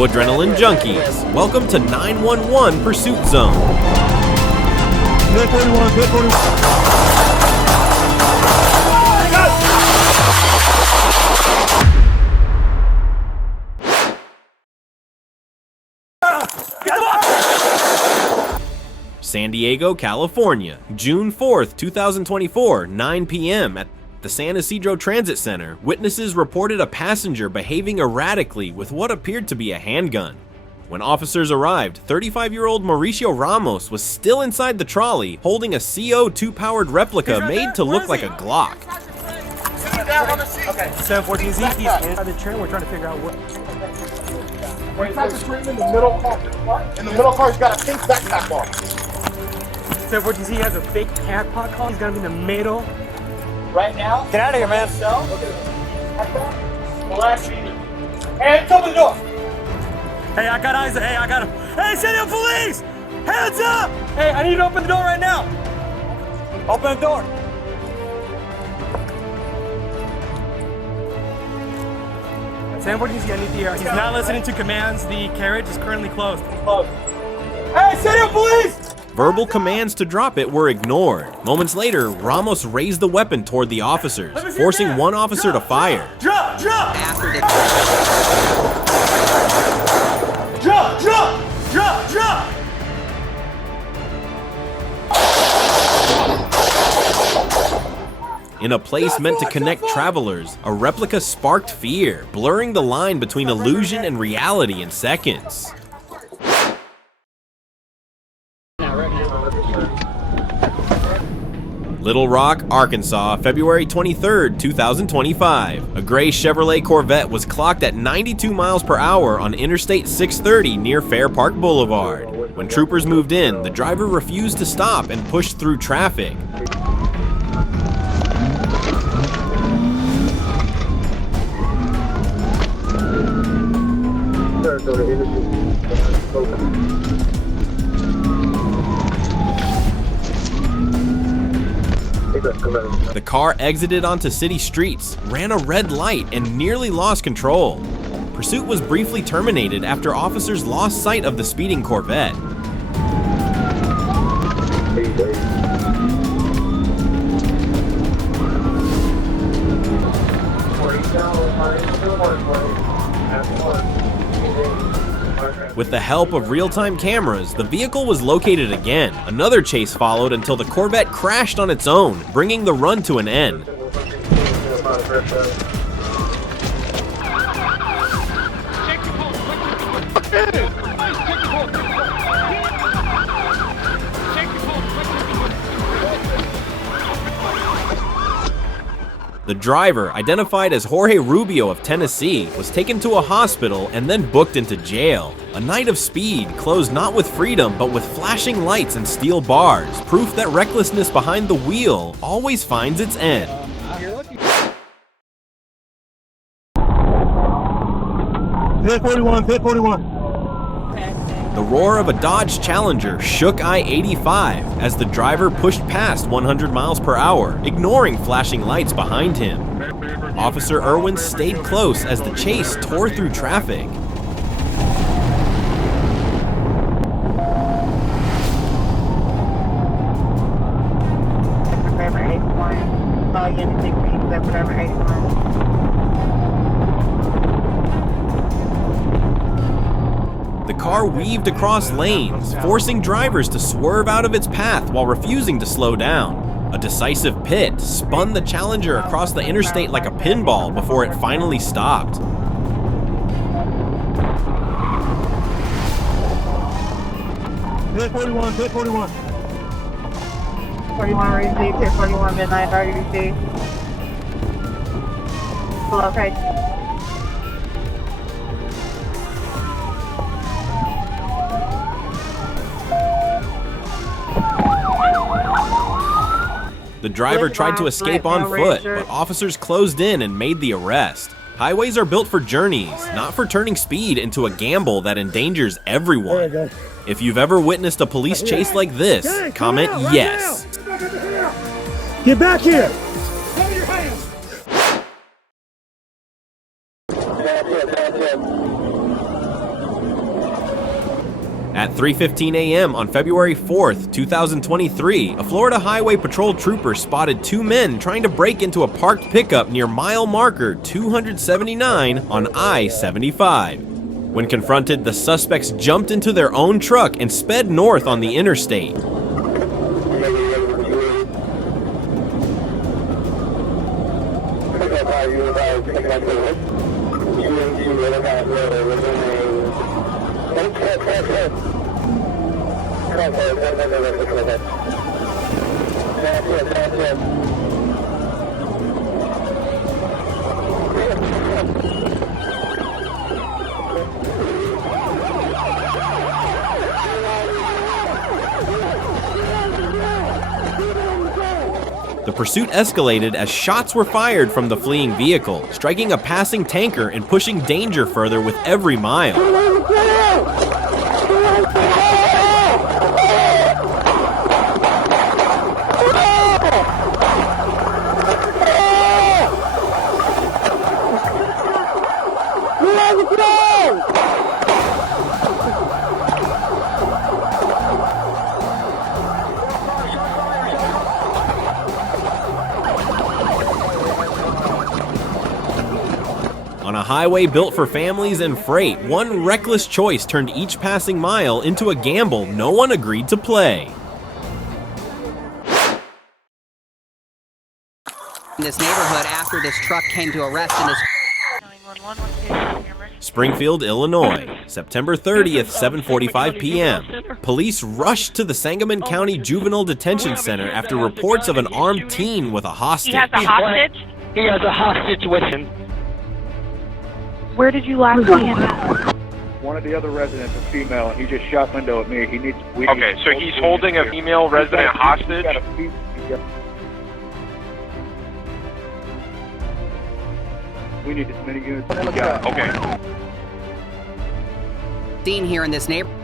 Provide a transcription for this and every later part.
Hello, adrenaline junkies. Welcome to 911 Pursuit Zone. Good 41, good 41. San Diego, California, June 4th, 2024, 9 p.m. at the San Isidro Transit Center. Witnesses reported a passenger behaving erratically with what appeared to be a handgun. When officers arrived, 35-year-old Mauricio Ramos was still inside the trolley, holding a CO2-powered replica made to look like a Glock. Okay, 714Z, he's inside the train. We're trying to figure out what. We're inside the train in the middle car. In the middle car, he's got a pink backpack on. 714Z has a fake cat pot call. He's got him in the middle. Right now. Get out of here, man. Relax, hands open the door. Hey, I got eyes. Hey, I got him. Hey, send the police! Hands up! Hey, I need you to open the door right now. Open the door. Sam, what is he? I need the He's not listening to commands. The carriage is currently closed. Hey, send the police! Verbal commands to drop it were ignored. Moments later, Ramos raised the weapon toward the officers, forcing one officer to fire. Drop! Drop! In a place meant to connect travelers, a replica sparked fear, blurring the line between illusion and reality in seconds. Little Rock, Arkansas, February 23, 2025. A gray Chevrolet Corvette was clocked at 92 miles per hour on Interstate 630 near Fair Park Boulevard. When troopers moved in, the driver refused to stop and pushed through traffic. The car exited onto city streets, ran a red light, and nearly lost control. Pursuit was briefly terminated after officers lost sight of the speeding Corvette. With the help of real-time cameras, the vehicle was located again. Another chase followed until the Corvette crashed on its own, bringing the run to an end. The driver, identified as Jorge Rubio of Tennessee, was taken to a hospital and then booked into jail. A night of speed closed not with freedom but with flashing lights and steel bars, proof that recklessness behind the wheel always finds its end. Pit 41, pit 41. The roar of a Dodge Challenger shook I-85 as the driver pushed past 100 miles per hour, ignoring flashing lights behind him. Officer Irwin stayed close as the chase tore through traffic. The car weaved across lanes, forcing drivers to swerve out of its path while refusing to slow down. A decisive pit spun the Challenger across the interstate like a pinball before it finally stopped. Pit 41, pit 41. 41 received, pit 41 midnight, already received. Hello, okay. The driver tried to escape on foot, but officers closed in and made the arrest. Highways are built for journeys, not for turning speed into a gamble that endangers everyone. If you've ever witnessed a police chase like this, comment yes. Get back here! At 3:15 a.m. on February 4th, 2023, a Florida Highway Patrol trooper spotted two men trying to break into a parked pickup near mile marker 279 on I-75. When confronted, the suspects jumped into their own truck and sped north on the interstate. The pursuit escalated as shots were fired from the fleeing vehicle, striking a passing tanker and pushing danger further with every mile. On a highway built for families and freight, one reckless choice turned each passing mile into a gamble no one agreed to play. In this neighborhood after this truck came to a rest in this. Springfield, Illinois, September 30th, 7:45 p.m. Police rushed to the Sangamon County Juvenile Detention Center after reports of an armed teen with a hostage. He has a hostage? He has a hostage with him. Where did you last see him at? One of the other residents is female, and he just shot window at me. Okay, so he's holding a female resident hostage? We need as many units as we got. Okay. Seen here in this neighborhood.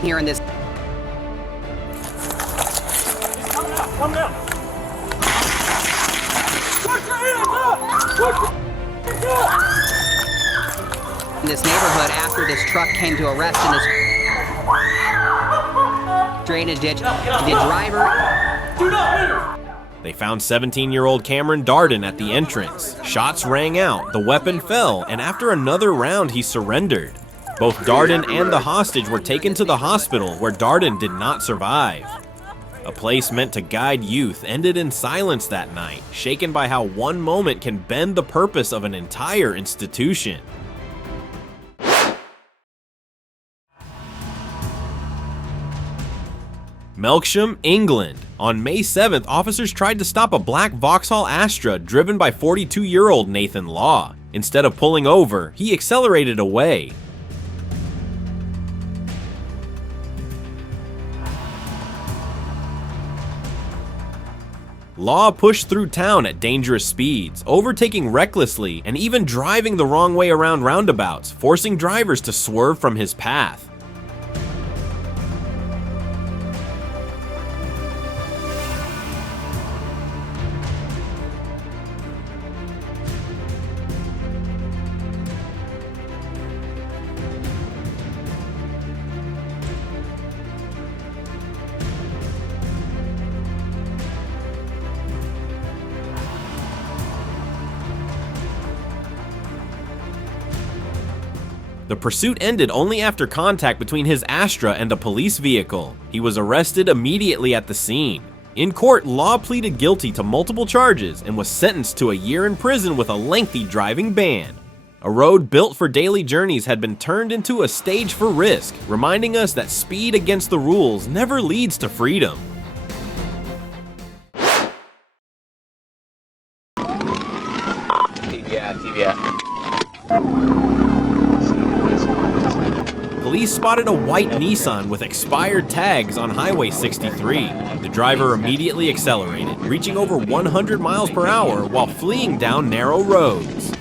Here in this. Come down. In this neighborhood after this truck came to a rest in this drainage ditch. The driver. Do not move! They found 17-year-old Cameron Darden at the entrance. Shots rang out, the weapon fell, and after another round he surrendered. Both Darden and the hostage were taken to the hospital, where Darden did not survive. A place meant to guide youth ended in silence that night, shaken by how one moment can bend the purpose of an entire institution. Melksham, England. On May 7th, officers tried to stop a black Vauxhall Astra driven by 42-year-old Nathan Law. Instead of pulling over, he accelerated away. Law pushed through town at dangerous speeds, overtaking recklessly and even driving the wrong way around roundabouts, forcing drivers to swerve from his path. The pursuit ended only after contact between his Astra and a police vehicle. He was arrested immediately at the scene. In court, Law pleaded guilty to multiple charges and was sentenced to a year in prison with a lengthy driving ban. A road built for daily journeys had been turned into a stage for risk, reminding us that speed against the rules never leads to freedom. Police spotted a white Nissan with expired tags on Highway 63. The driver immediately accelerated, reaching over 100 miles per hour while fleeing down narrow roads.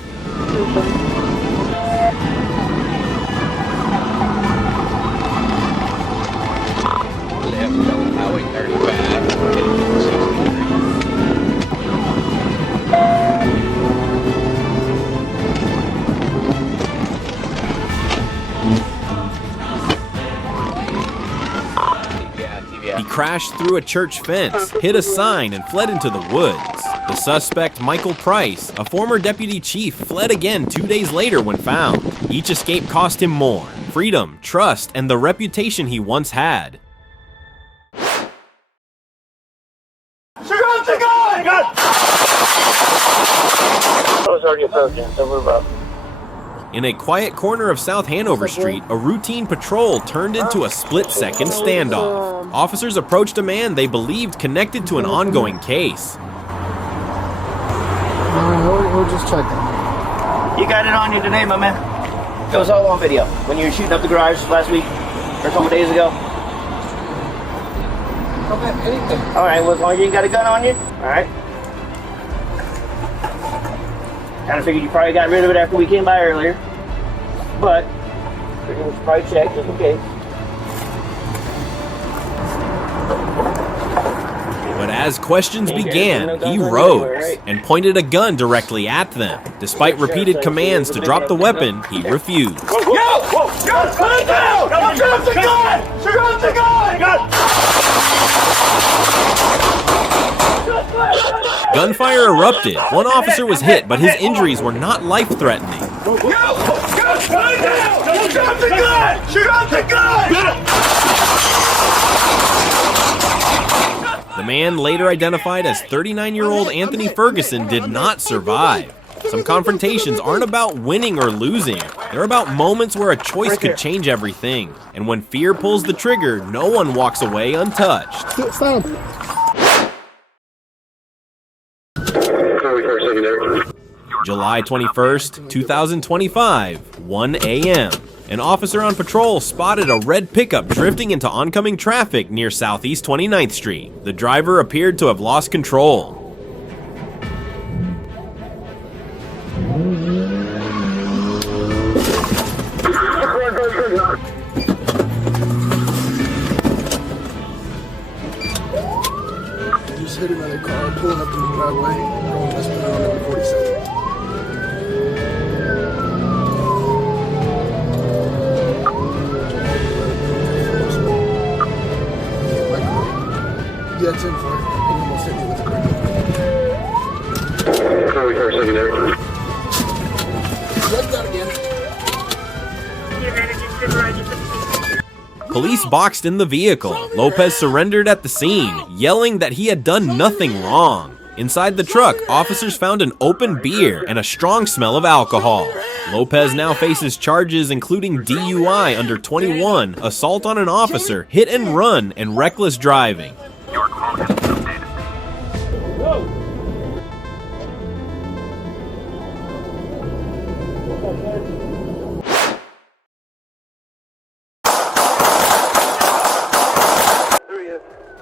crashed through a church fence, hit a sign, and fled into the woods. The suspect, Michael Price, a former deputy chief, fled again 2 days later when found. Each escape cost him more: freedom, trust, and the reputation he once had. In a quiet corner of South Hanover Street, a routine patrol turned into a split-second standoff. Officers approached a man they believed connected to an ongoing case. We're just checking. You got it on you today, my man. It was all on video. When you were shooting up the garage last week, or a couple days ago. Okay, anything. Alright, well, as long as you ain't got a gun on you, alright. Kinda figured you probably got rid of it after we came by earlier. But, we should probably check just in case. But as questions began, he rose and pointed a gun directly at them. Despite repeated commands to drop the weapon, he refused. Yo! Whoa! Yo! Put it down! Yo, drop the gun! Drop the gun! Gunfire erupted. One officer was hit, but his injuries were not life-threatening. Yo! Put it down! Yo, drop the gun! Drop the gun! The man, later identified as 39-year-old Anthony Ferguson, did not survive. Some confrontations aren't about winning or losing. They're about moments where a choice could change everything. And when fear pulls the trigger, no one walks away untouched. Stop. July 21st, 2025, 1 a.m. An officer on patrol spotted a red pickup drifting into oncoming traffic near Southeast 29th Street. The driver appeared to have lost control. Just hit another car, pulling up in the driveway, going westbound on number 47. Yeah, it's in for it. He almost hit me with the car. Let's that again. Police boxed in the vehicle. Lopez surrendered at the scene, yelling that he had done nothing wrong. Inside the truck, officers found an open beer and a strong smell of alcohol. Lopez now faces charges including DUI under 21, assault on an officer, hit and run, and reckless driving.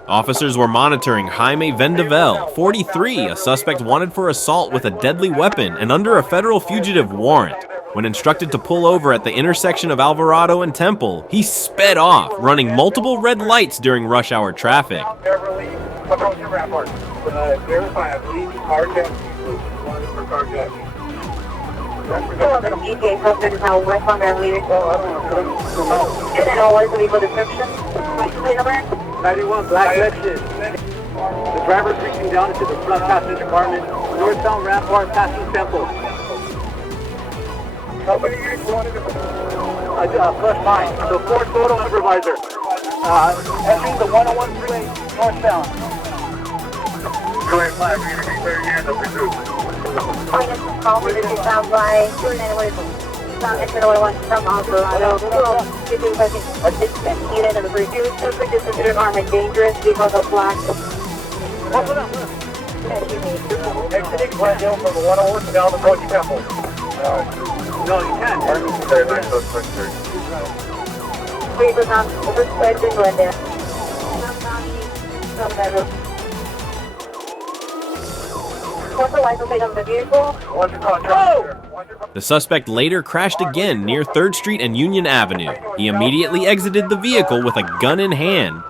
Officers were monitoring Jaime Vendavel, 43, a suspect wanted for assault with a deadly weapon and under a federal fugitive warrant. When instructed to pull over at the intersection of Alvarado and Temple, he sped off, running multiple red lights during rush hour traffic. Verify, I believe carjacking. For carjacking. And then always the vehicle description. 91 Black Lexus. The driver's reaching down into the front passenger compartment, northbound Rampart passing Temple. How many years wanted to Plus 9. So 4 total supervisor. Entering the 101 freeway northbound. Correct, 5 years, 30 years of pursuit. Call me to South by 291. South Exit 1 from Alvarado. Assistant unit number 3. Subject is considered armed and dangerous because of black. Exiting Glen Hill from the 101 down to Vodka Temple. No, you can't. Very nice, those quick search. Please was on overspread in Glendale. What's the license plate of the vehicle? The suspect later crashed again near 3rd Street and Union Avenue. He immediately exited the vehicle with a gun in hand.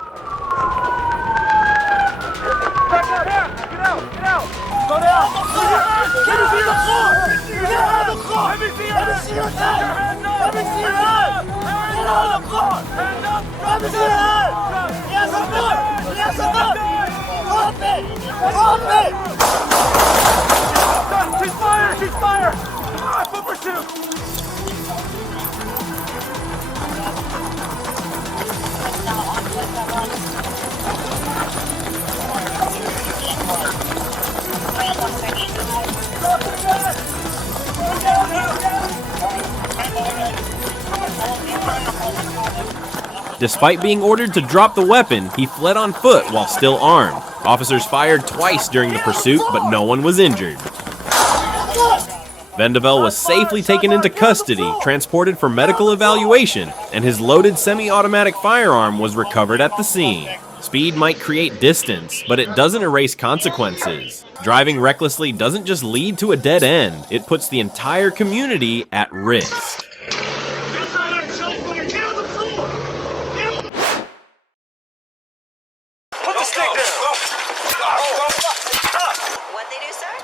Despite being ordered to drop the weapon, he fled on foot while still armed. Officers fired twice during the pursuit, but no one was injured. Vendeville was safely taken into custody, transported for medical evaluation, and his loaded semi-automatic firearm was recovered at the scene. Speed might create distance, but it doesn't erase consequences. Driving recklessly doesn't just lead to a dead end, it puts the entire community at risk.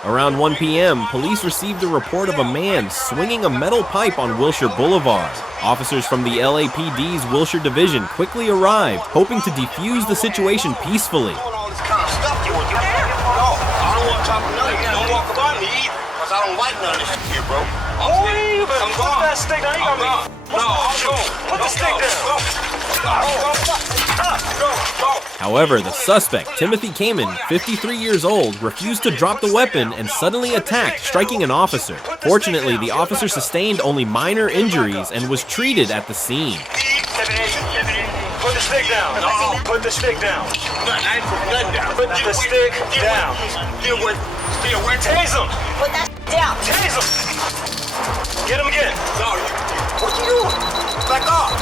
Around 1 p.m., police received a report of a man swinging a metal pipe on Wilshire Boulevard. Officers from the LAPD's Wilshire Division quickly arrived, hoping to defuse the situation peacefully. However, the suspect, Timothy Kamen, 53 years old, refused to drop the weapon and suddenly attacked, striking an officer. Fortunately, the officer sustained only minor injuries and was treated at the scene. Put the stick down. No, put the stick down. I ain't put nothing down. Put the stick down. Tase him. Put that down. Tase him. Get him again. No, what you doing? Back off.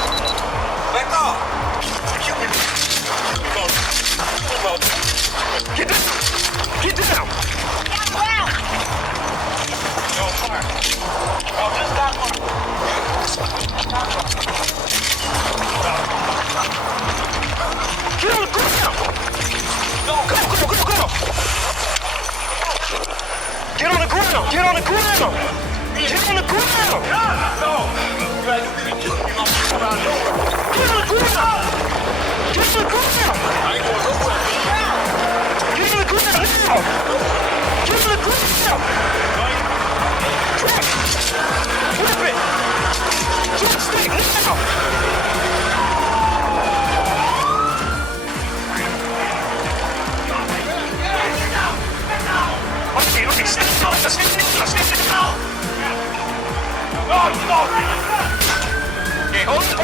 Back off. Get down. Get down. Just stop. Get on the ground. Go. Get on the ground. Get on the ground. Get on the ground. No. Get on the ground. Get on the ground. I ain't going nowhere. Get on the ground now. Get on the ground. Flip it. Flip the stick now. Okay, stick down. No. Okay, hold on.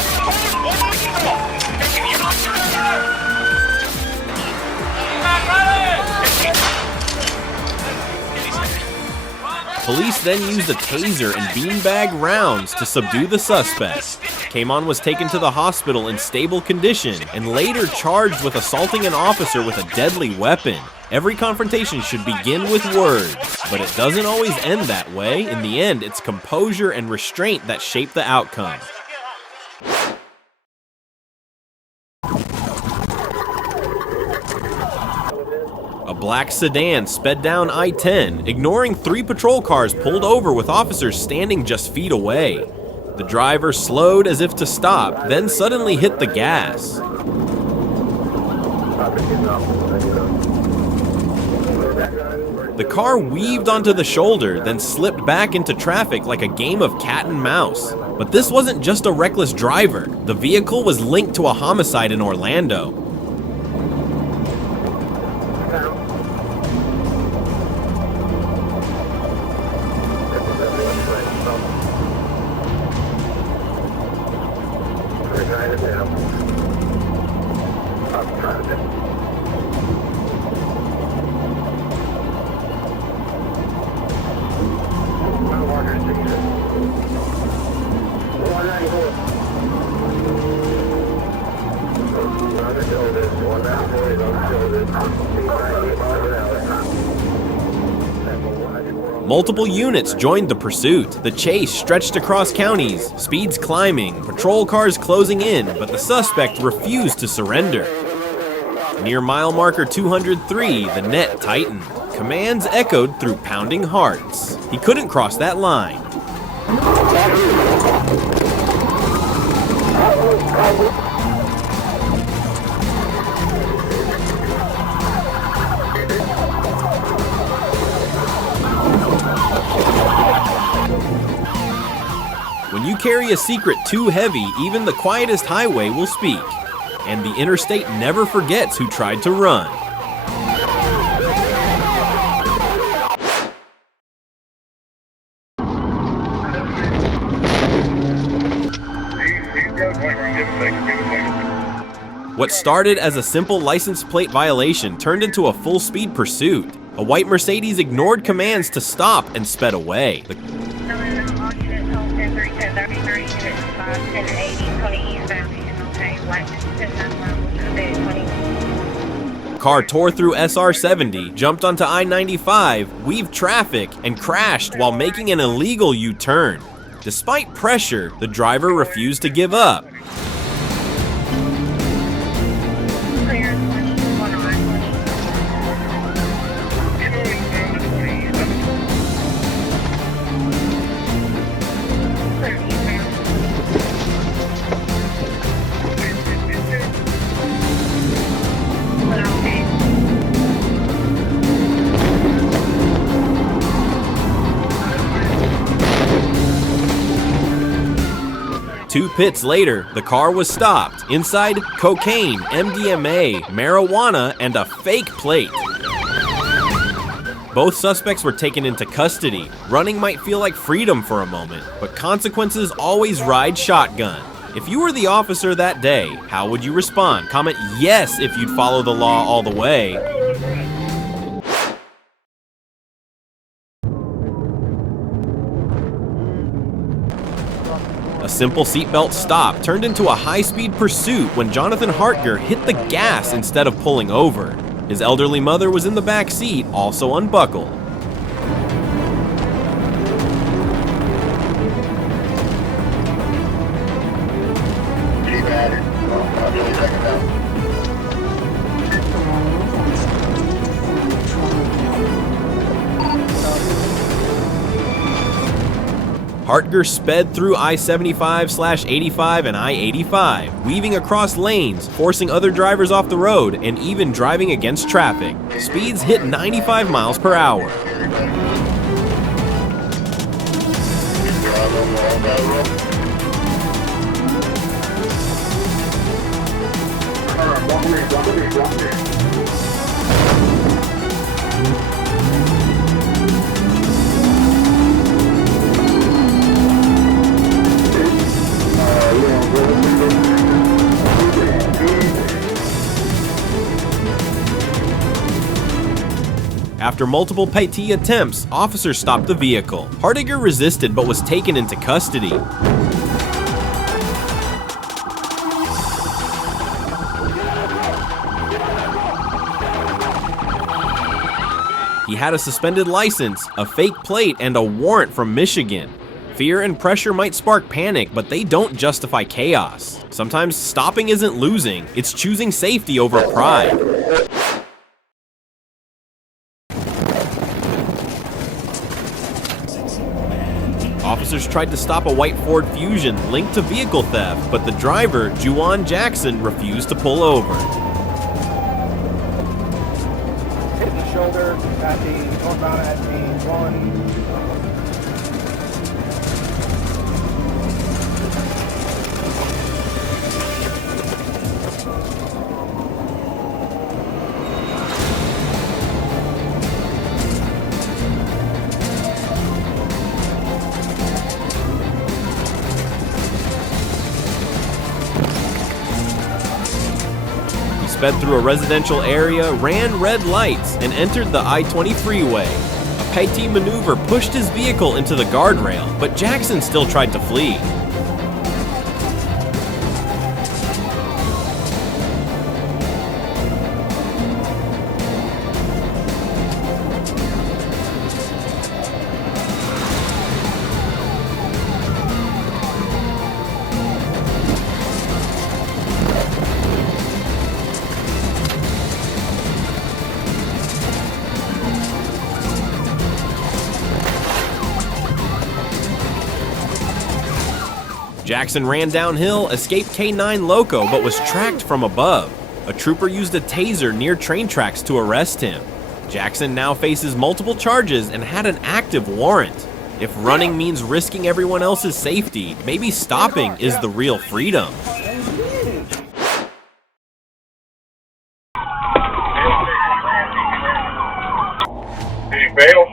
Police then used a taser and beanbag rounds to subdue the suspect. Kamen was taken to the hospital in stable condition and later charged with assaulting an officer with a deadly weapon. Every confrontation should begin with words, but it doesn't always end that way. In the end, it's composure and restraint that shape the outcome. A black sedan sped down I-10, ignoring 3 patrol cars pulled over with officers standing just feet away. The driver slowed as if to stop, then suddenly hit the gas. The car weaved onto the shoulder, then slipped back into traffic like a game of cat and mouse. But this wasn't just a reckless driver. The vehicle was linked to a homicide in Orlando. Multiple units joined the pursuit. The chase stretched across counties, speeds climbing, patrol cars closing in, but the suspect refused to surrender. Near mile marker 203, the net tightened. Commands echoed through pounding hearts. He couldn't cross that line. When you carry a secret too heavy, even the quietest highway will speak. And the Interstate never forgets who tried to run. He's got a point where he gives a second. What started as a simple license plate violation turned into a full-speed pursuit. A white Mercedes ignored commands to stop and sped away. The car tore through SR-70, jumped onto I-95, weaved traffic, and crashed while making an illegal U-turn. Despite pressure, the driver refused to give up. Two pits later, the car was stopped. Inside, cocaine, MDMA, marijuana, and a fake plate. Both suspects were taken into custody. Running might feel like freedom for a moment, but consequences always ride shotgun. If you were the officer that day, how would you respond? Comment yes if you'd follow the law all the way. A simple seatbelt stop turned into a high-speed pursuit when Jonathan Hartger hit the gas instead of pulling over. His elderly mother was in the back seat, also unbuckled. Hartger sped through I-75/85 and I-85, weaving across lanes, forcing other drivers off the road, and even driving against traffic. Speeds hit 95 miles per hour. After multiple PT attempts, officers stopped the vehicle. Hartiger resisted but was taken into custody. He had a suspended license, a fake plate, and a warrant from Michigan. Fear and pressure might spark panic, but they don't justify chaos. Sometimes stopping isn't losing, it's choosing safety over pride. Officers tried to stop a white Ford Fusion linked to vehicle theft, but the driver, Juwan Jackson, refused to pull over. Hit the shoulder at the northbound at the 1. Sped through a residential area, ran red lights, and entered the I-20 freeway. A PT maneuver pushed his vehicle into the guardrail, but Jackson still tried to flee. Jackson ran downhill, escaped K9 Loco, but was tracked from above. A trooper used a taser near train tracks to arrest him. Jackson now faces multiple charges and had an active warrant. If running means risking everyone else's safety, maybe stopping is the real freedom.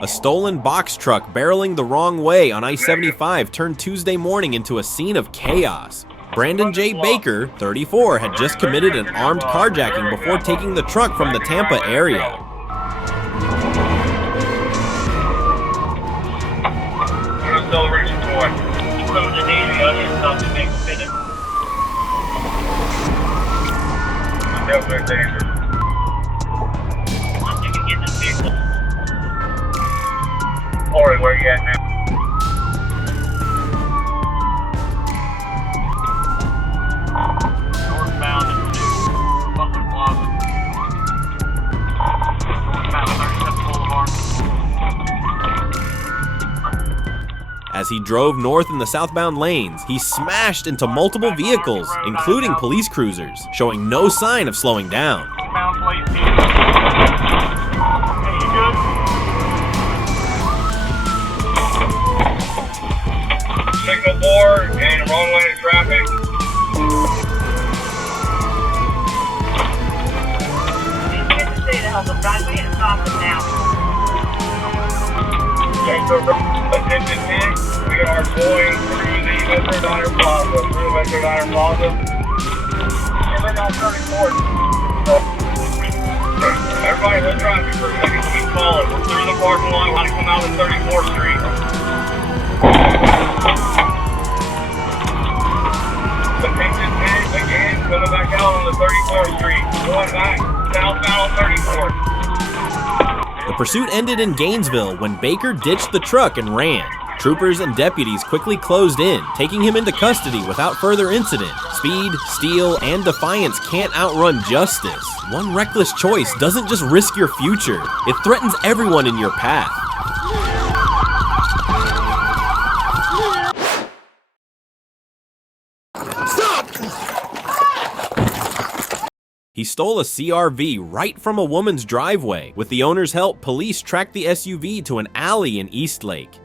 A stolen box truck barreling the wrong way on I-75 turned Tuesday morning into a scene of chaos. Brandon J. Baker, 34, had just committed an armed carjacking before taking the truck from the Tampa area. Celebration toy. Some of the Navy audience stuff to make a minute. Definitely dangerous. I'm thinking get this vehicle. Corey, where you at now? Northbound into Butler Plaza. Northbound 37 Boulevard. As he drove north in the southbound lanes, he smashed into multiple vehicles, including police cruisers, showing no sign of slowing down. Signal 4 and wrong lane of traffic. Interstate to help us drive and stop them now. Attention 10, we are going through the Metro Diner Plaza. We're on 34th. Everybody, let's drive you for a second. Keep calling. We're through the parking lot. We're going to come out on 34th Street. Attention 10, again, coming back out on the 34th Street. Going back southbound on 34th. The pursuit ended in Gainesville when Baker ditched the truck and ran. Troopers and deputies quickly closed in, taking him into custody without further incident. Speed, steel, and defiance can't outrun justice. One reckless choice doesn't just risk your future, it threatens everyone in your path. He stole a CRV right from a woman's driveway. With the owner's help, police tracked the SUV to an alley in Eastlake.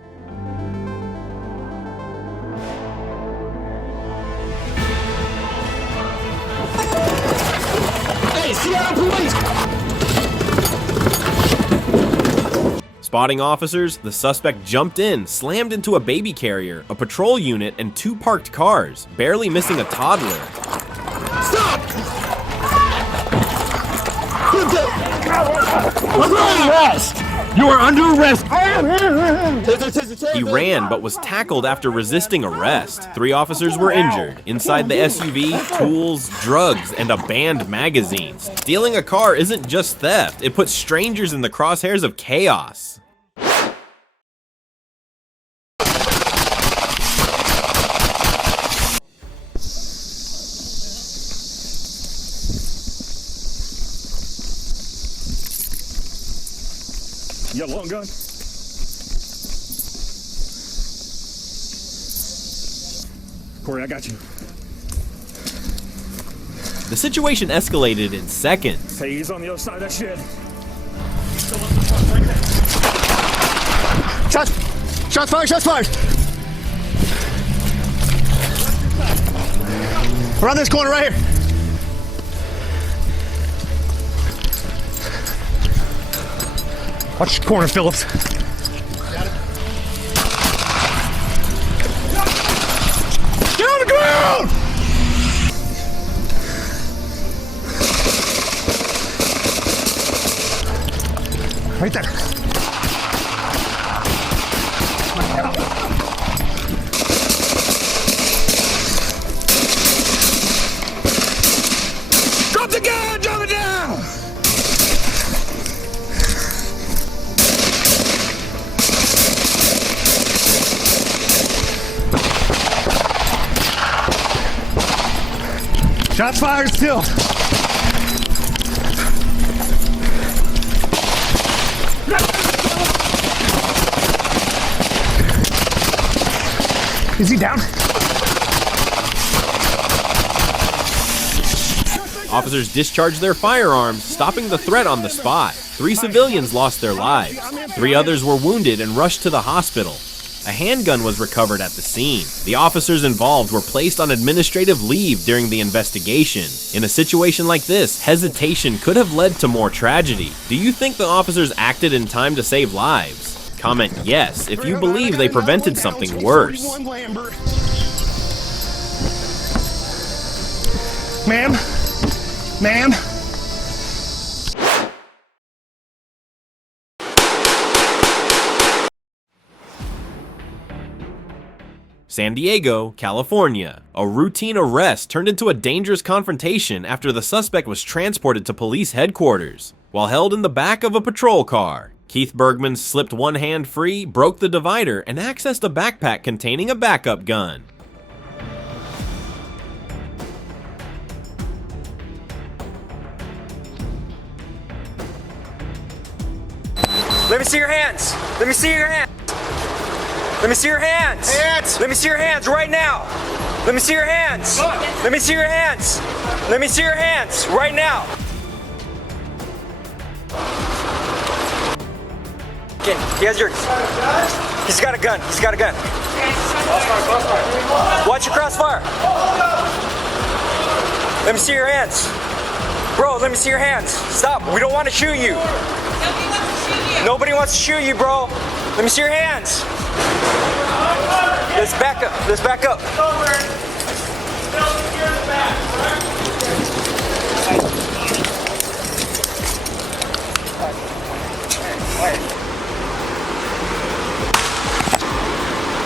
Hey, Seattle police! Spotting officers, the suspect jumped in, slammed into a baby carrier, a patrol unit, and 2 parked cars, barely missing a toddler. Stop! Under arrest! You are under arrest! He ran but was tackled after resisting arrest. 3 officers were injured. Inside the SUV, tools, drugs, and a banned magazine. Stealing a car isn't just theft, it puts strangers in the crosshairs of chaos. You got a long gun? Corey, I got you. The situation escalated in seconds. Hey, he's on the other side of that shed. Shots fired, shots fired! Around this corner right here. Watch the corner, Phillips. Get on the ground! Right there. Drop the gun! Drop it down! Shots fired still. Is he down? Officers discharged their firearms, stopping the threat on the spot. 3 civilians lost their lives. 3 others were wounded and rushed to the hospital. A handgun was recovered at the scene. The officers involved were placed on administrative leave during the investigation. In a situation like this, hesitation could have led to more tragedy. Do you think the officers acted in time to save lives? Comment yes if you believe they prevented something worse. Ma'am? Ma'am? San Diego, California. A routine arrest turned into a dangerous confrontation after the suspect was transported to police headquarters. While held in the back of a patrol car, Keith Bergman slipped one hand free, broke the divider, and accessed a backpack containing a backup gun. Let me see your hands! Let me see your hands! Let me see your hands! Hands! Let me see your hands right now! Let me see your hands! Let me see your hands! Let me see your hands right now! Okay, he has your... He's got a gun. He's got a gun. Watch your crossfire! Let me see your hands! Bro, let me see your hands! Stop! We don't want to shoot you! Nobody wants to shoot you, bro! Let me see your hands! Let's back up. Let's back up.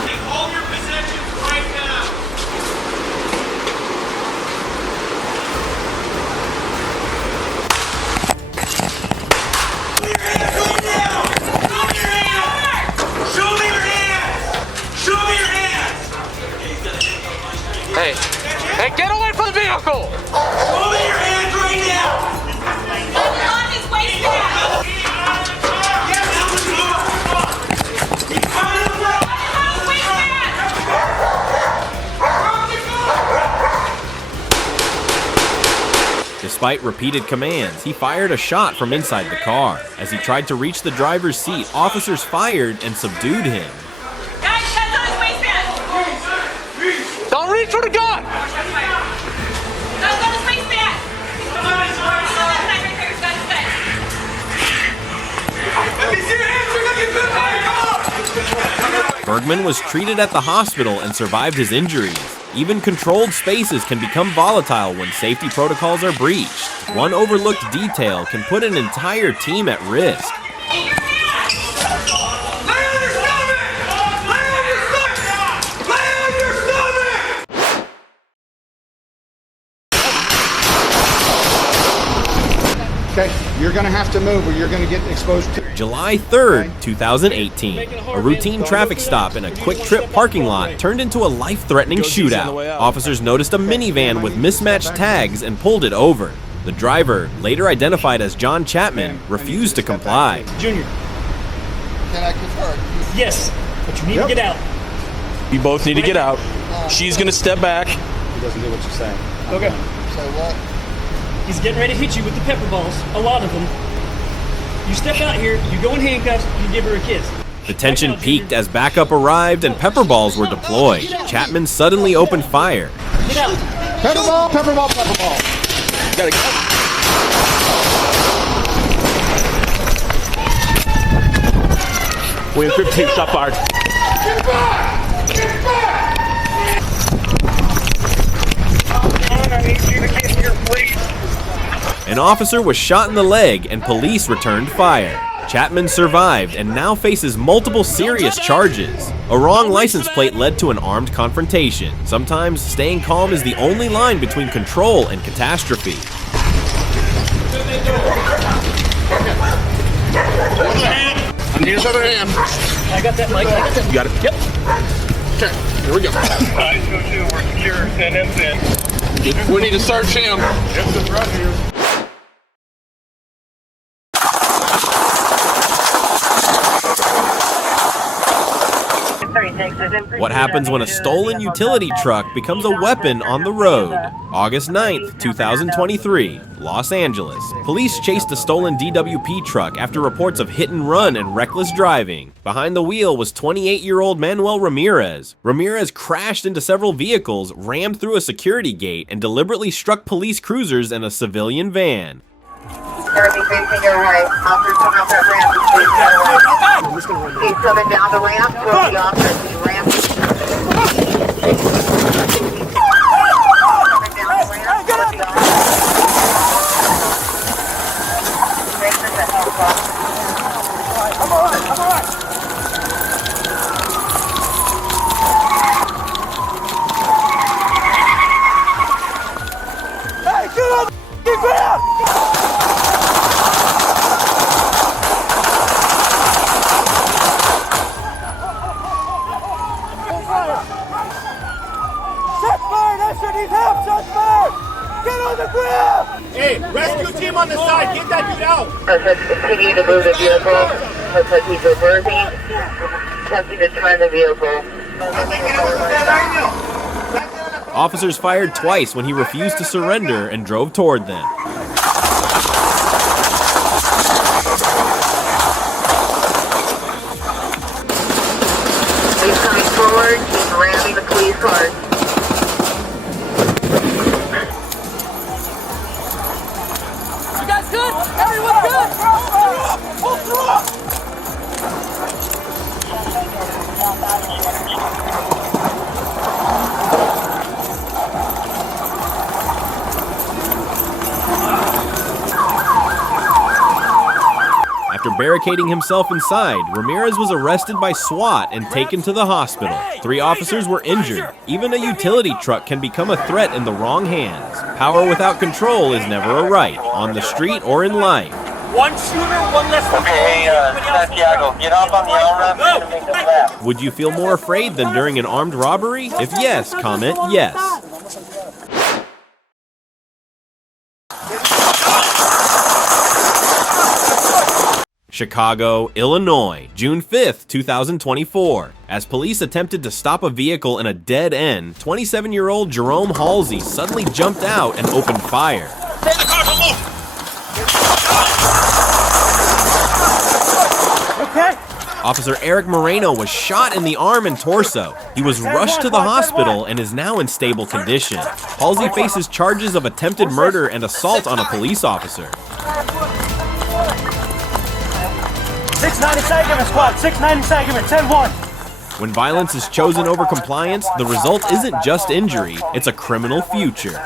Take all your possessions right now. Hey, get away from the vehicle! Show me your hands right now! On his waistband! Despite repeated commands, he fired a shot from inside the car. As he tried to reach the driver's seat, officers fired and subdued him. Guys, hands on his waistband! Don't reach for the gun! Guns on his waistband! Let me see your hands. We're looking good. Come on. Bergman was treated at the hospital and survived his injuries. Even controlled spaces can become volatile when safety protocols are breached. One overlooked detail can put an entire team at risk. Okay, you're gonna have to move or you're gonna get exposed to... July 3rd, 2018. A routine traffic stop in a Quick Trip parking lot turned into a life-threatening shootout. Officers noticed a minivan with mismatched tags and pulled it over. The driver, later identified as John Chapman, refused to comply. Junior. Can I confirm? Yes, but you need to get out. You both need to get out. She's gonna step back. He doesn't do what you're saying. Okay. So what? He's getting ready to hit you with the pepper balls, a lot of them. You step out here, you go in handcuffs, you give her a kiss. The tension peaked as backup arrived and pepper balls were deployed. Chapman suddenly opened fire. Get out. Pepper ball, pepper ball, pepper ball. You gotta go. William 15, stop fired. Get back! Get back! I need you to get here, please. An officer was shot in the leg and police returned fire. Chapman survived and now faces multiple serious charges. A wrong license plate led to an armed confrontation. Sometimes staying calm is the only line between control and catastrophe. I need his other hand. I got that, Mike. You got it. Yep. Okay, here we go. 922, we're secure. Send him in. We need to search him. Yes, it's right here. What happens when a stolen utility truck becomes a weapon on the road? August 9th, 2023, Los Angeles. Police chased a stolen DWP truck after reports of hit and run and reckless driving. Behind the wheel was 28-year-old Manuel Ramirez. Ramirez crashed into several vehicles, rammed through a security gate, and deliberately struck police cruisers and a civilian van. Everything facing your right. Officers coming up that ramp. He's coming down the ramp. Go to the officer. The ramp. Coming down the ramp. Hey, rescue team on the side, get that dude out! Continue to move the vehicle. Looks like he's reversing. Attempting to turn the vehicle. Officers fired twice when he refused to surrender and drove toward them. He's coming forward. He's ramming the police cars. You guys good? Everyone good? After barricading himself inside, Ramirez was arrested by SWAT and taken to the hospital. 3 officers were injured. Even a utility truck can become a threat in the wrong hands. Power without control is never a right, on the street or in life. One shooter, one less than Okay, Santiago, get off on the L-ramp and make a left. Would you feel more afraid than during an armed robbery? If yes, comment yes. Chicago, Illinois, June 5th, 2024. As police attempted to stop a vehicle in a dead end, 27-year-old Jerome Halsey suddenly jumped out and opened fire. Okay. Officer Eric Moreno was shot in the arm and torso. He was rushed to the hospital and is now in stable condition. Halsey faces charges of attempted murder and assault on a police officer. 690 Sangamon squad, 690 Sangamon, 10-1. When violence is chosen over compliance, the result isn't just injury, it's a criminal future.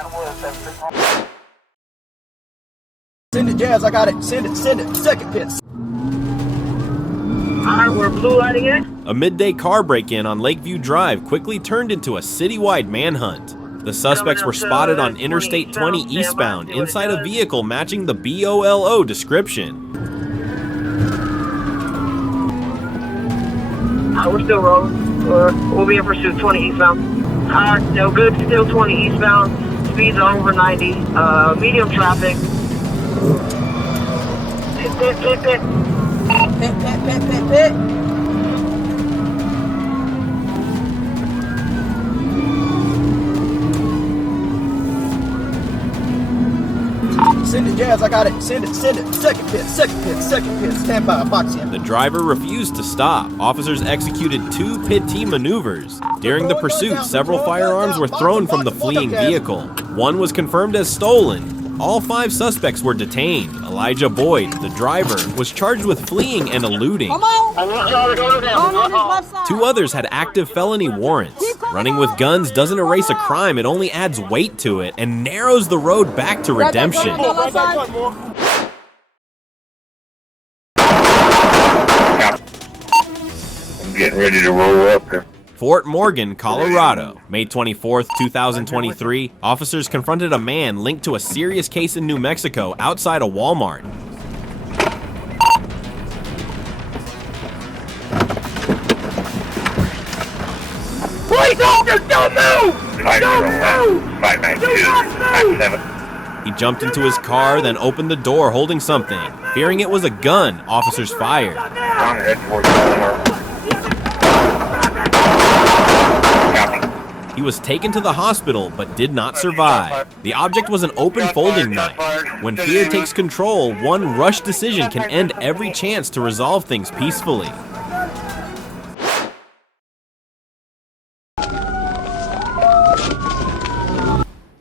Send it, Jazz, I got it. Send it, second pit. Alright, we're blue lighting it. A midday car break-in on Lakeview Drive quickly turned into a citywide manhunt. The suspects were spotted on Interstate 20 eastbound inside a vehicle matching the BOLO description. We're still rolling. We'll be in pursuit 20 eastbound. No good, still 20 eastbound. Speeds over 90. Medium traffic. Pit. Send it, Jazz, I got it. Send it. Second pit. Stand by, box in. The driver refused to stop. Officers executed 2 pit team maneuvers. During the pursuit, several firearms were thrown from the fleeing vehicle. One was confirmed as stolen. All 5 suspects were detained. Elijah Boyd, the driver, was charged with fleeing and eluding. 2 others had active felony warrants. Running with guns doesn't erase a crime, it only adds weight to it and narrows the road back to redemption. I'm getting ready to roll up here. Fort Morgan, Colorado. May 24th, 2023, officers confronted a man linked to a serious case in New Mexico outside a Walmart. Police officers, don't move! Don't move! 592, He jumped into his car, then opened the door holding something. Fearing it was a gun, officers fired. He was taken to the hospital, but did not survive. The object was an open folding knife. When fear takes control, one rush decision can end every chance to resolve things peacefully.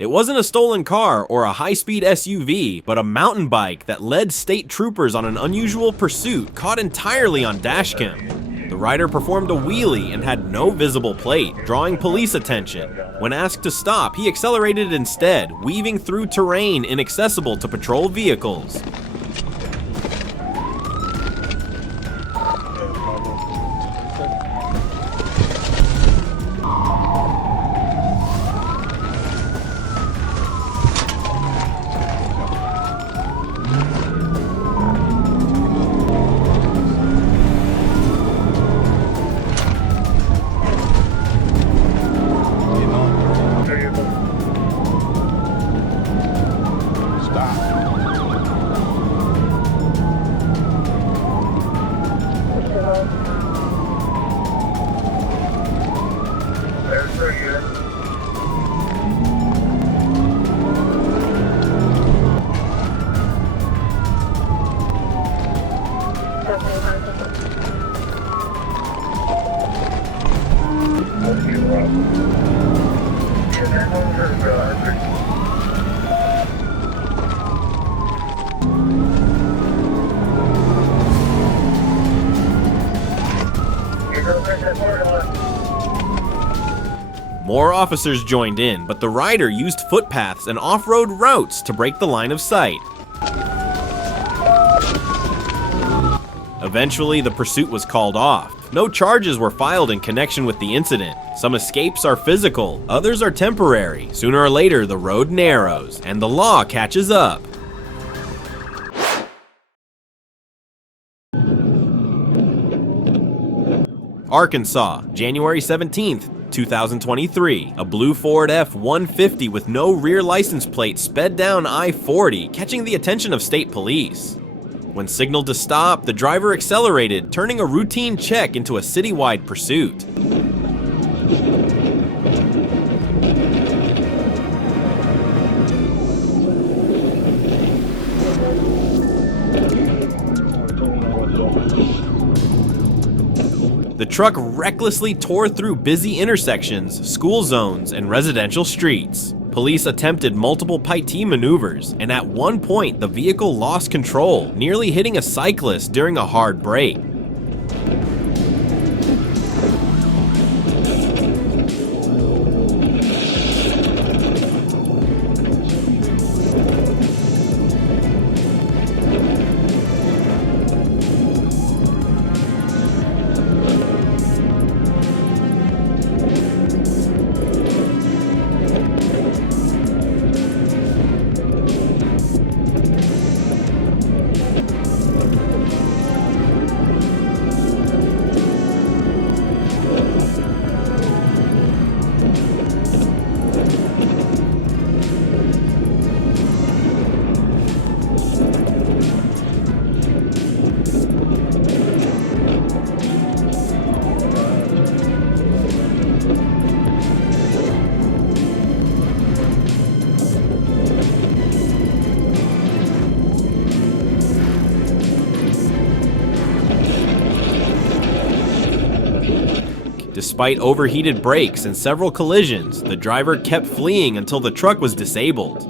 It wasn't a stolen car or a high-speed SUV, but a mountain bike that led state troopers on an unusual pursuit caught entirely on Dashcam. The rider performed a wheelie and had no visible plate, drawing police attention. When asked to stop, he accelerated instead, weaving through terrain inaccessible to patrol vehicles. More officers joined in, but the rider used footpaths and off-road routes to break the line of sight. Eventually, the pursuit was called off. No charges were filed in connection with the incident. Some escapes are physical, others are temporary. Sooner or later, the road narrows, and the law catches up. Arkansas, January 17th, 2023. A blue Ford F-150 with no rear license plate sped down I-40, catching the attention of state police. When signaled to stop, the driver accelerated, turning a routine check into a citywide pursuit. The truck recklessly tore through busy intersections, school zones, and residential streets. Police attempted multiple PIT maneuvers, and at one point the vehicle lost control, nearly hitting a cyclist during a hard break. Despite overheated brakes and several collisions, the driver kept fleeing until the truck was disabled.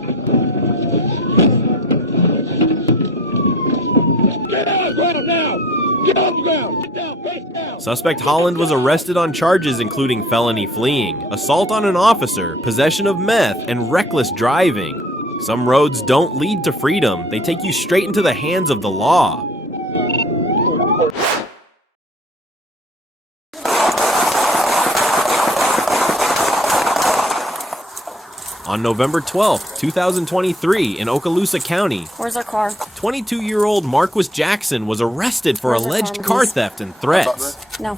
Get on the ground now! Get on the ground! Get down, face down! Suspect Holland was arrested on charges including felony fleeing, assault on an officer, possession of meth, and reckless driving. Some roads don't lead to freedom, they take you straight into the hands of the law. On November 12, 2023, in Okaloosa County, Where's our car? 22-year-old Marquis Jackson was arrested for Where's our alleged car, car please? theft and threats. No.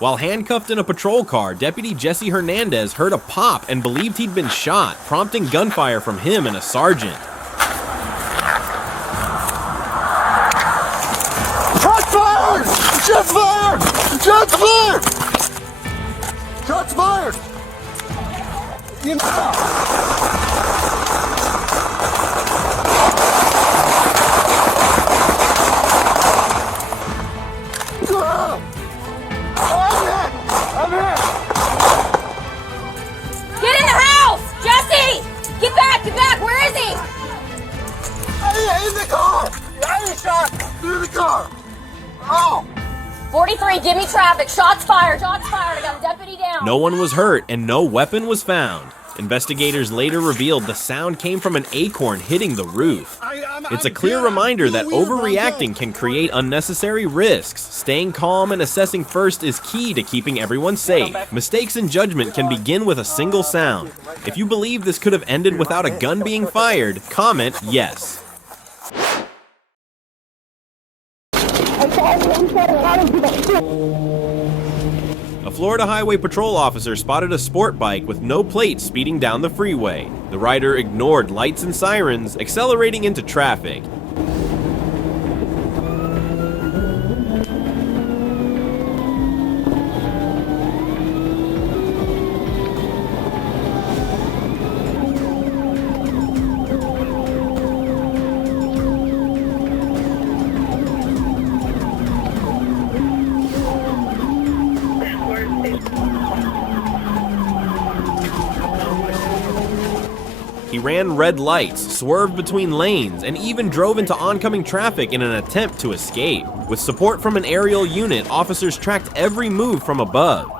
While handcuffed in a patrol car, Deputy Jesse Hernandez heard a pop and believed he'd been shot, prompting gunfire from him and a sergeant. Shots fired! Shots fired! Shots fired! Shots fired! You I'm hit! Get in the house! Jesse! Get back! Get back! Where is he? In the car! I was shot through the car! Oh! 43, give me traffic. Shots fired. Shots fired. I got a deputy down. No one was hurt and no weapon was found. Investigators later revealed the sound came from an Acorn hitting the roof. It's a clear reminder that overreacting can create unnecessary risks. Staying calm and assessing first is key to keeping everyone safe. Mistakes in judgment can begin with a single sound. If you believe this could have ended without a gun being fired, comment yes. A Florida Highway Patrol officer spotted a sport bike with no plates speeding down the freeway. The rider ignored lights and sirens, accelerating into traffic. He ran red lights, swerved between lanes, and even drove into oncoming traffic in an attempt to escape. With support from an aerial unit, officers tracked every move from above.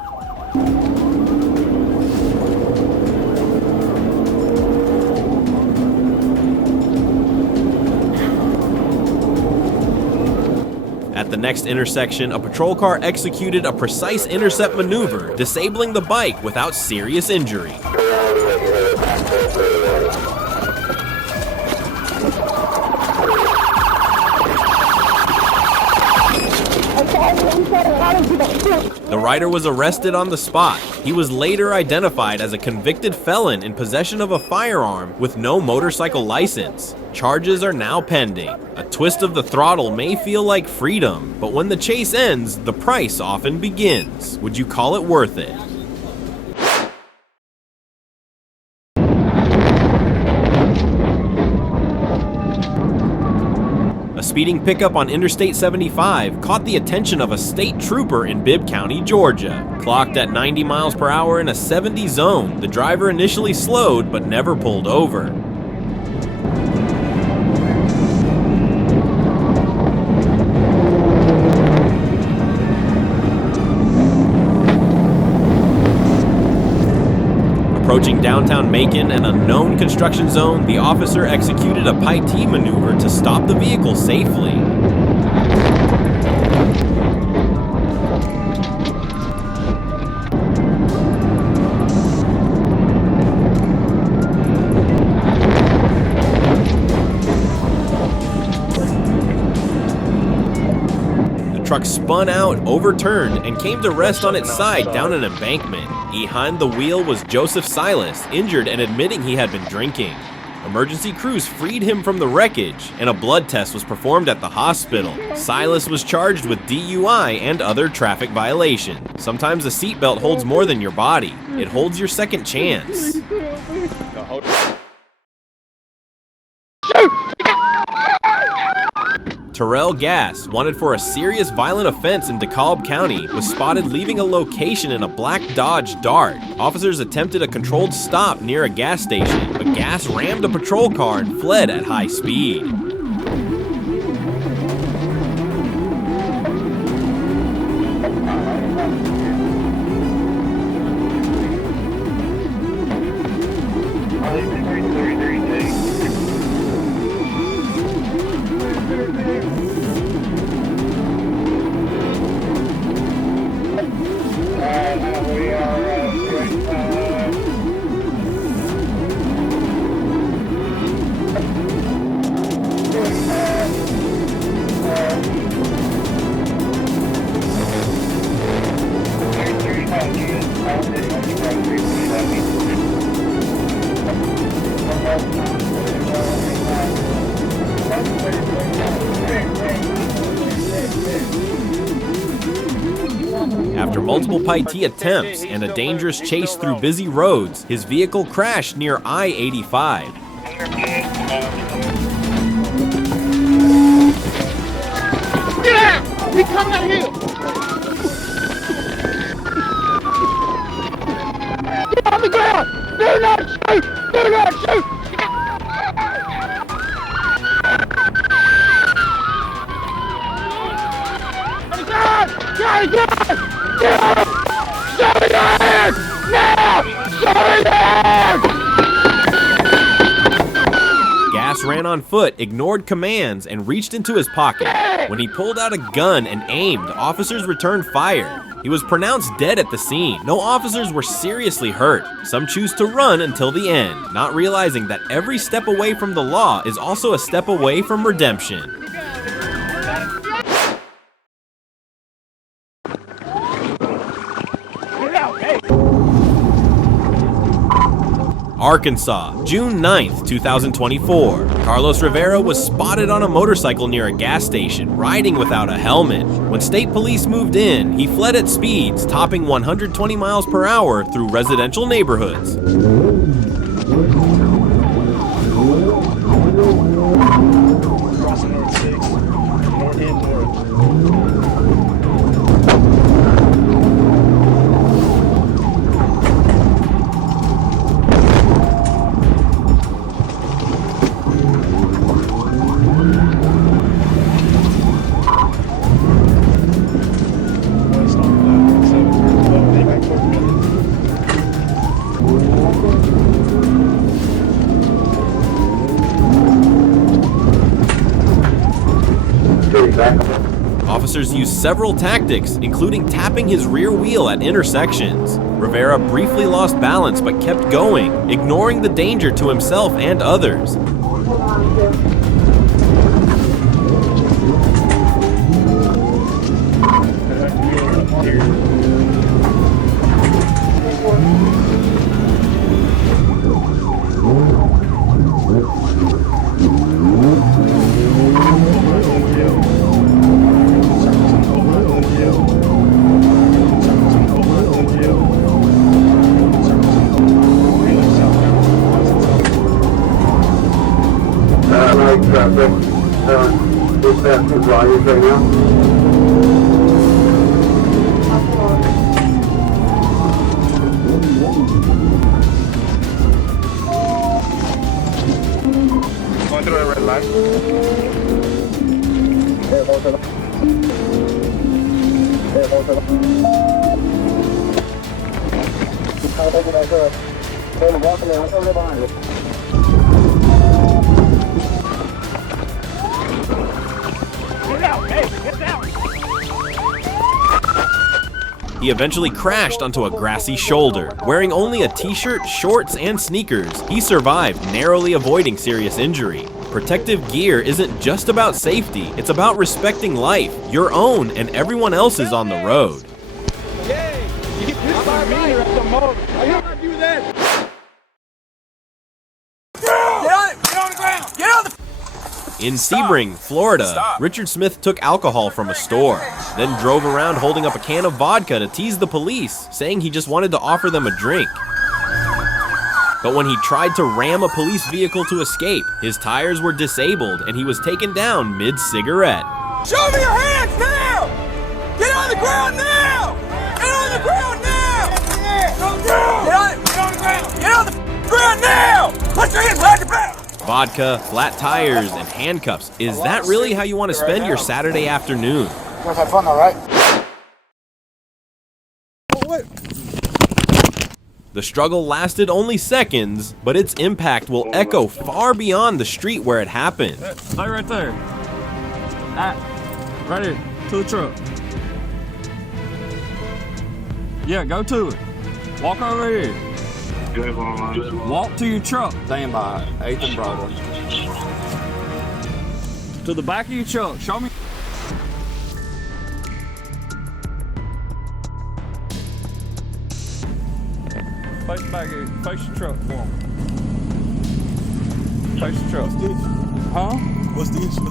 At the next intersection, a patrol car executed a precise intercept maneuver, disabling the bike without serious injury. The rider was arrested on the spot. He was later identified as a convicted felon in possession of a firearm with no motorcycle license. Charges are now pending. A twist of the throttle may feel like freedom, but when the chase ends, the price often begins. Would you call it worth it? A speeding pickup on Interstate 75 caught the attention of a state trooper in Bibb County, Georgia. Clocked at 90 miles per hour in a 70 zone, the driver initially slowed but never pulled over. Approaching downtown Macon, an unknown construction zone, the officer executed a Pie-T maneuver to stop the vehicle safely. The truck spun out, overturned, and came to rest on its side down an embankment. Behind the wheel was Joseph Silas, injured and admitting he had been drinking. Emergency crews freed him from the wreckage, and a blood test was performed at the hospital. Silas was charged with DUI and other traffic violations. Sometimes a seatbelt holds more than your body. It holds your second chance. Terrell Gass, wanted for a serious violent offense in DeKalb County, was spotted leaving a location in a black Dodge Dart. Officers attempted a controlled stop near a gas station, but Gass rammed a patrol car and fled at high speed. After multiple Pie-T attempts and a dangerous chase through busy roads, his vehicle crashed near I-85. Get out! We coming out here! Get on the ground! Do not shoot! Do not shoot! Get out! Show me your hands! Now! Show me your hands! Gass ran on foot, ignored commands, and reached into his pocket. When he pulled out a gun and aimed, officers returned fire. He was pronounced dead at the scene. No officers were seriously hurt. Some choose to run until the end, not realizing that every step away from the law is also a step away from redemption. Arkansas, June 9th, 2024. Carlos Rivera was spotted on a motorcycle near a gas station, riding without a helmet. When state police moved in, he fled at speeds, topping 120 miles per hour through residential neighborhoods. Officers used several tactics, including tapping his rear wheel at intersections. Rivera briefly lost balance but kept going, ignoring the danger to himself and others. Going through a red light. He eventually crashed onto a grassy shoulder. Wearing only a t-shirt, shorts, and sneakers, he survived, narrowly avoiding serious injury. Protective gear isn't just about safety, it's about respecting life, your own and everyone else's on the road. In Sebring, Florida, Richard Smith took alcohol from a store, then drove around holding up a can of vodka to tease the police, saying he just wanted to offer them a drink. But when he tried to ram a police vehicle to escape, his tires were disabled and he was taken down mid-cigarette. Show me your hands now! Get on the ground now! Get on the ground now! Get on the ground! Get on the ground now! Put your hands behind your back! Vodka, flat tires, and handcuffs. Is that really how you want to spend your Saturday afternoon? You guys had fun though, right? The struggle lasted only seconds, but its impact will echo far beyond the street where it happened. Stay right there. Right here, to the truck. Yeah, go to it. Walk over here. Walk to your truck. Stand by 8th and Broadway. To the back of your truck. Show me. Face back here. Face your truck for me. Face your truck. Huh? What's the issue?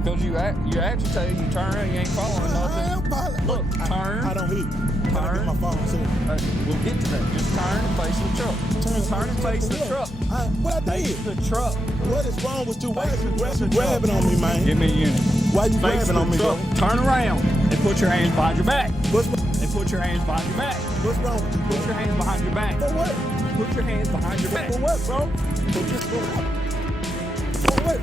Because you agitated, you turn around, you ain't following nothing. Look, turn. I don't hear you. Turn. My phone, we'll get to that. Just turn and face the truck. Turn and face the truck. What I did? Face the truck. What is wrong with you? Why is you grabbing on me, man? Give me a unit. Why you face grabbing on me, bro? Turn around and put your hands behind your back. What's wrong? And put your hands behind your back. What's wrong with you? Put your hands behind your back. For what? Put your hands behind your back. For what, bro? For what?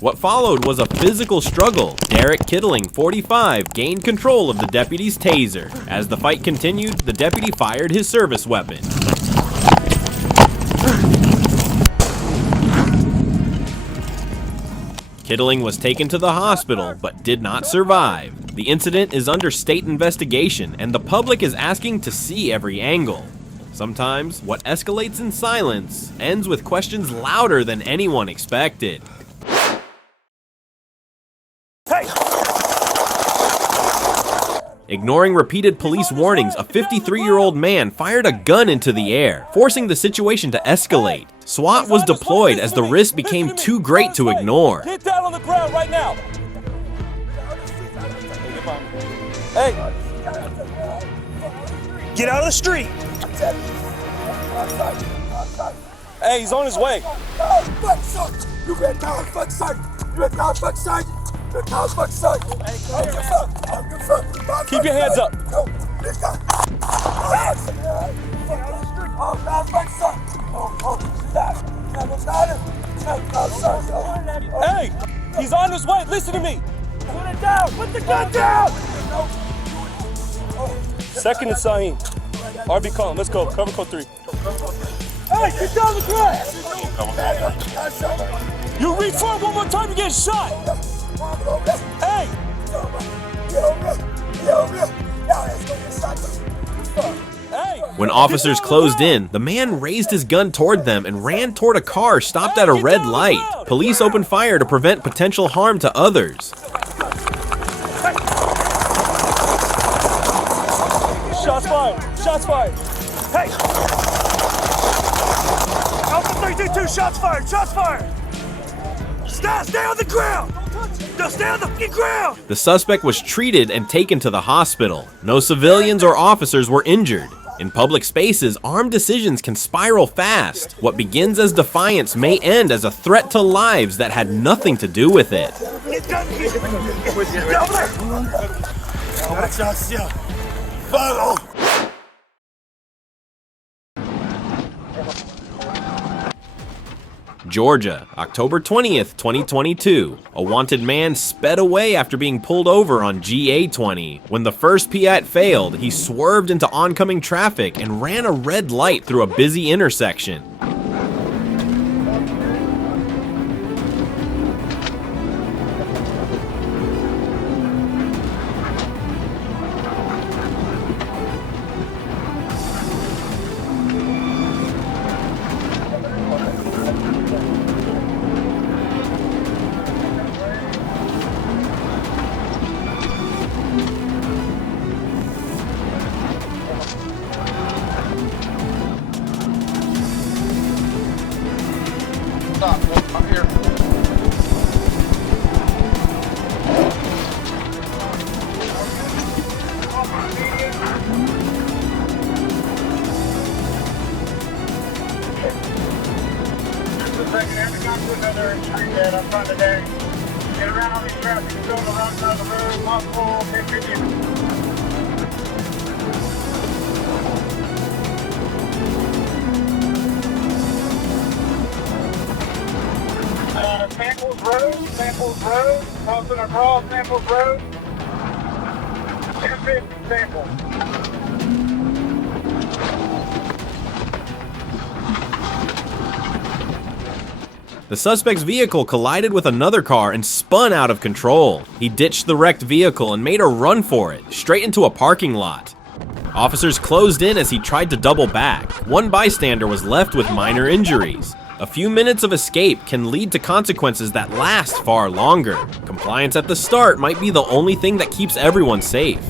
What followed was a physical struggle. Derek Kittling, 45, gained control of the deputy's taser. As the fight continued, the deputy fired his service weapon. Kittling was taken to the hospital, but did not survive. The incident is under state investigation, and the public is asking to see every angle. Sometimes, what escalates in silence ends with questions louder than anyone expected. Hey! Ignoring repeated police warnings, a 53-year-old man fired a gun into the air, forcing the situation to escalate. SWAT was deployed as the risk became too great to ignore. Get down on the ground right now! Hey! Get out of the street! Hey, he's on his way. You get down, fuck sight. You get down, fuck sight. You get down, fuck sight. Keep your hands up. Hey, he's on his way. Listen to me. Put it down. Put the gun down. Second and Sahin. RB calm. Let's go. Cover code 3. Hey, get down the ground! You reach forward one more time, you get shot! Hey! Get over here! Now let's go inside. When officers closed in, the man raised his gun toward them and ran toward a car stopped at a red light. Police opened fire to prevent potential harm to others. Shots fired! Shots fired! Hey! Alpha 322, shots fired! Shots fired! Stay on the ground! Just stay on the fucking ground! The suspect was treated and taken to the hospital. No civilians or officers were injured. In public spaces, armed decisions can spiral fast. What begins as defiance may end as a threat to lives that had nothing to do with it. Follow! Georgia, October 20th, 2022. A wanted man sped away after being pulled over on GA20. When the first Piat failed, he swerved into oncoming traffic and ran a red light through a busy intersection. I'm here. Another street that I'm trying to day. Get around all these traffic, go to the wrong side of the road, multiple, 10-50. Samples Road, crossing across Samples Road, 10-50 Samples. The suspect's vehicle collided with another car and spun out of control. He ditched the wrecked vehicle and made a run for it, straight into a parking lot. Officers closed in as he tried to double back. One bystander was left with minor injuries. A few minutes of escape can lead to consequences that last far longer. Compliance at the start might be the only thing that keeps everyone safe.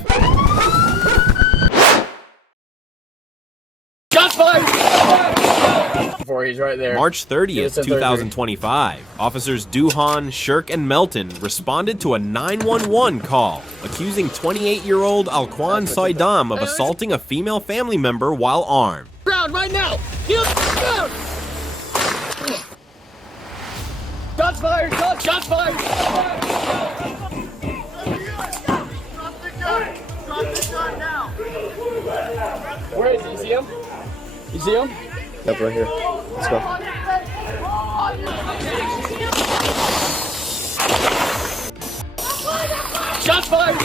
Shots fired! He's right there. March 30th, 2025. Officers Duhan, Shirk, and Melton responded to a 911 call, accusing 28-year-old Alquan Saidam of assaulting a female family member while armed. Ground right now! Heel down! Shots fired! Shots fired! Where is he? You see him? You see him? Yep, right here. Let's go. Shots fired!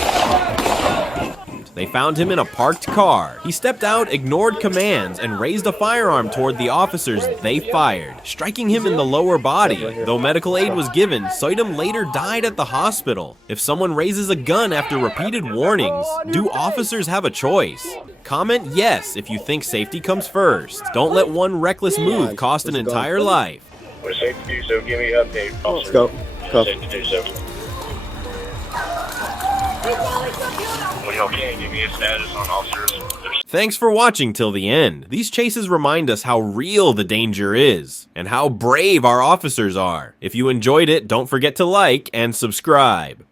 They found him in a parked car. He stepped out, ignored commands, and raised a firearm toward the officers they fired, striking him in the lower body. Though medical aid was given, Saidam later died at the hospital. If someone raises a gun after repeated warnings, do officers have a choice? Comment yes if you think safety comes first. Don't let one reckless move cost an entire life. We're safe to do so. Give me an update. Let's go. Go. Safe to do so. Well, y'all can give me a status on officers. Thanks for watching till the end. These chases remind us how real the danger is, and how brave our officers are. If you enjoyed it, don't forget to like and subscribe.